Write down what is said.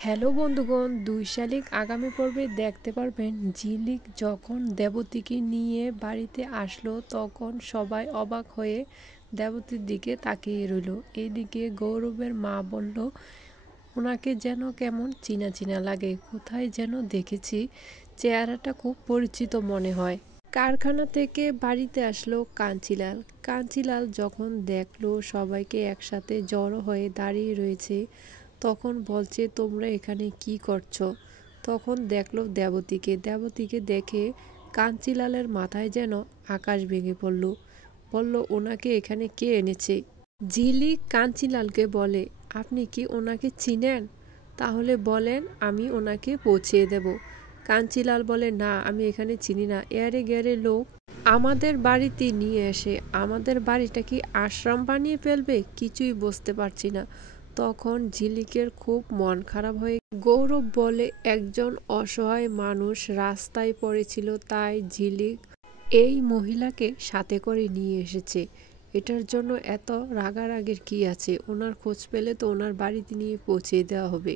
Hello বন্ধুগণ, ২ শালিক আগামী পর্বে দেখতে পারবেন ঝিলিক যখন দেবতীকে নিয়ে বাড়িতে আসলো তখন সবাই অবাক হয়ে দেবতীর দিকে তাকিয়ে রইল। এদিকে গৌরবের মা বলল, ওনাকে যেন কেমন চিনা চিনা লাগে, কোথায় যেন দেখেছি, চেহারাটা খুব পরিচিত মনে হয়। কারখানা থেকে বাড়িতে আসলো কাঞ্চিলাল। কাঞ্চিলাল যখন দেখলো সবাইকে একসাথে জড়ো হয়ে দাঁড়িয়ে রয়েছে তখন বলছে, তোমরা এখানে কি করছো? তখন দেখলো দেবতীকে দেখে কাঞ্চিলালের মাথায় যেন আকাশ ভেঙে পড়ল। বলল, ওনাকে এখানে কে এনেছে? ঝিলিক কাঞ্চিলালকে বলে, আপনি কি ওনাকে চিনেন? তাহলে বলেন, আমি ওনাকে পৌঁছিয়ে দেব। কাঞ্চিলাল বলে, না, আমি এখানে চিনি না। এয়ারে গেরে লোক আমাদের বাড়িতে নিয়ে এসে আমাদের বাড়িটা কি আশ্রম বানিয়ে ফেলবে, কিছুই বুঝতে পারছি না। তখন ঝিলিকের খুব মন খারাপ হয়ে গৌরব বলে, একজন অসহায় মানুষ রাস্তায় পড়েছিল, তাই ঝিলিক এই মহিলাকে সাথে করে নিয়ে এসেছে। এটার জন্য এত রাগারাগির কি আছে? ওনার খোঁজ পেলে তো ওনার বাড়িতে নিয়ে পৌঁছে দেওয়া হবে।